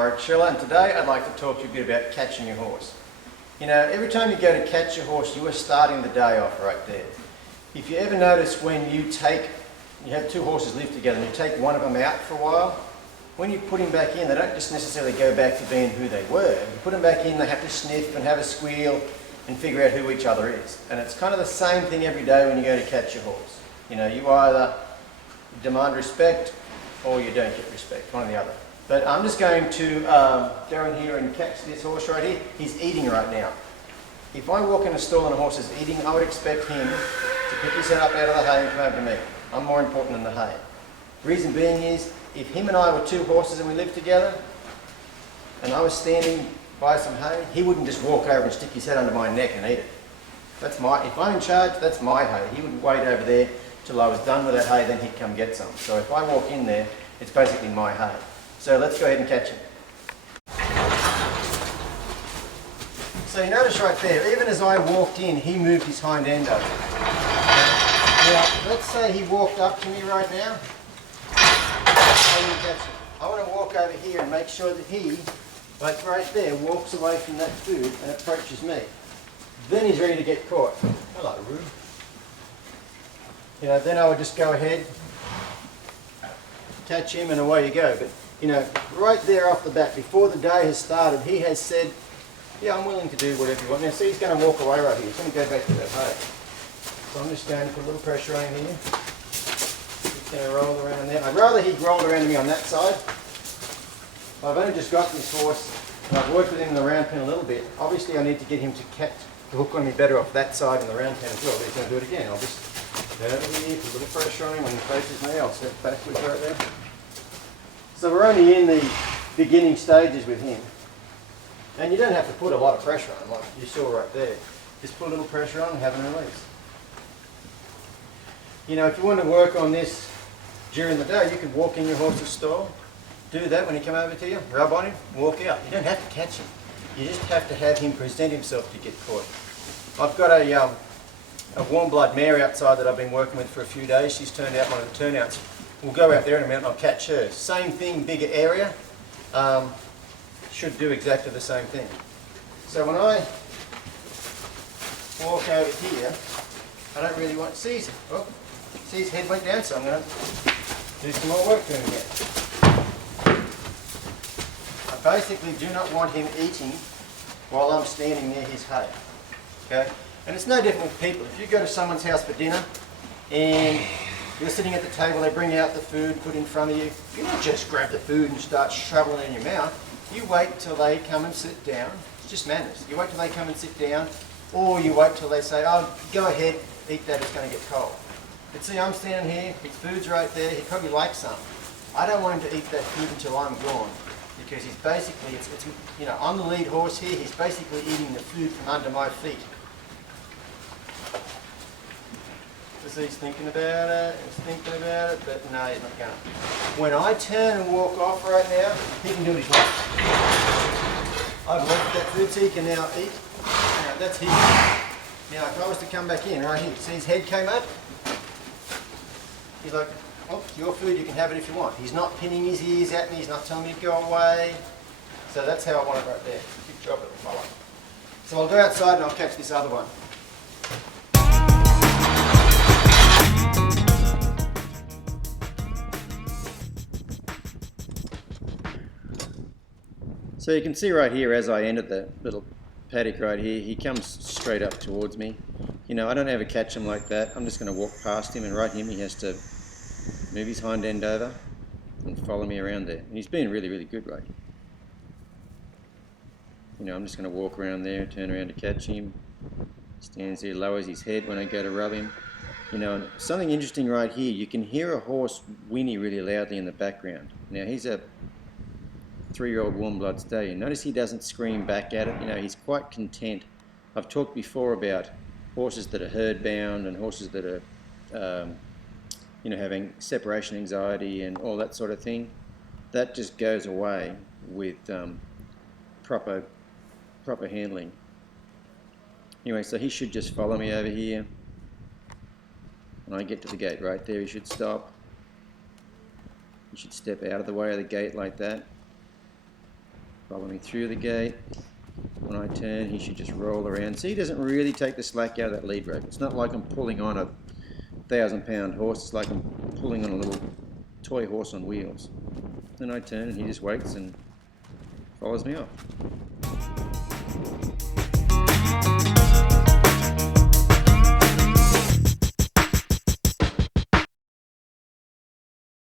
Warwick Schiller, and today I'd like to talk to you a bit about catching your horse. You know, every time you go to catch your horse, you are starting the day off right there. If you ever notice when you have two horses live together and you take one of them out for a while, when you put him back in, they don't just necessarily go back to being who they were. You put them back in, they have to sniff and have a squeal and figure out who each other is. And it's kind of the same thing every day when you go to catch your horse. You know, you either demand respect or you don't get respect, one or the other. But I'm just going to go in here and catch this horse right here. He's eating right now. If I walk in a stall and a horse is eating, I would expect him to pick his head up out of the hay and come over to me. I'm more important than the hay. Reason being is, if him and I were two horses and we lived together, and I was standing by some hay, he wouldn't just walk over and stick his head under my neck and eat it. If I'm in charge, that's my hay. He would wait over there till I was done with that hay, then he'd come get some. So if I walk in there, it's basically my hay. So let's go ahead and catch him. So you notice right there, even as I walked in, he moved his hind end over. Now, let's say he walked up to me right now. I want to walk over here and make sure that he, like right there, walks away from that food and approaches me. Then he's ready to get caught. Hello, Roo. You know, then I would just go ahead, catch him, and away you go. But you know, right there off the bat, before the day has started, he has said, yeah, I'm willing to do whatever you want. Now see, he's going to walk away right here. He's going to go back to that hay. So I'm just going to put a little pressure on him here. He's going to roll around there. I'd rather he'd rolled around to me on that side. I've only just got this horse, and I've worked with him in the round pen a little bit. Obviously I need to get him to catch the hook on me better off that side in the round pen as well. But he's going to do it again. I'll just go over here, put a little pressure on him. When he faces me, I'll step backwards right there. So we're only in the beginning stages with him. And you don't have to put a lot of pressure on him, like you saw right there. Just put a little pressure on and have him release. You know, if you want to work on this during the day, you could walk in your horse's stall, do that when he come over to you, rub on him, walk out. You don't have to catch him. You just have to have him present himself to get caught. I've got a warm blood mare outside that I've been working with for a few days. She's turned out one of the turnouts. We'll go out there in a minute and I'll catch her. Same thing, bigger area. Should do exactly the same thing. So when I walk over here, I don't really want to see his head went down, so I'm going to do some more work to him again. I basically do not want him eating while I'm standing near his hay. Okay? And it's no different with people. If you go to someone's house for dinner and you're sitting at the table, they bring out the food, put in front of you, you don't just grab the food and start shoveling it in your mouth. You wait till they come and sit down. It's just manners. You wait till they come and sit down, or you wait till they say, oh, go ahead, eat that, it's going to get cold. But see, I'm standing here, his food's right there, he probably likes some. I don't want him to eat that food until I'm gone, because he's basically, you know, I'm the lead horse here, he's basically eating the food from under my feet. So he's thinking about it, but no, he's not going to. When I turn and walk off right now, he can do what he wants. I've left that food so he can now eat. Now that's his. Now if I was to come back in right here, see his head came up? He's like, oh, it's your food, you can have it if you want. He's not pinning his ears at me, he's not telling me to go away. So that's how I want it right there. Good job, little fella. So I'll go outside and I'll catch this other one. So you can see right here as I enter the little paddock right here, he comes straight up towards me. You know, I don't ever catch him like that. I'm just going to walk past him, and right here he has to move his hind end over and follow me around there. And he's been really, really good right here. You know, I'm just going to walk around there, turn around to catch him. Stands there, lowers his head when I go to rub him. You know, and something interesting right here, you can hear a horse whinny really loudly in the background. Now he's a 3-year-old warm blood stallion. Notice he doesn't scream back at it. You know, he's quite content. I've talked before about horses that are herd bound and horses that are, you know, having separation anxiety and all that sort of thing. That just goes away with proper handling. Anyway, so he should just follow me over here. When I get to the gate right there, he should stop. He should step out of the way of the gate like that. Follow me through the gate. When I turn, he should just roll around. See, he doesn't really take the slack out of that lead rope. It's not like I'm pulling on a 1,000-pound horse. It's like I'm pulling on a little toy horse on wheels. Then I turn and he just waits and follows me off.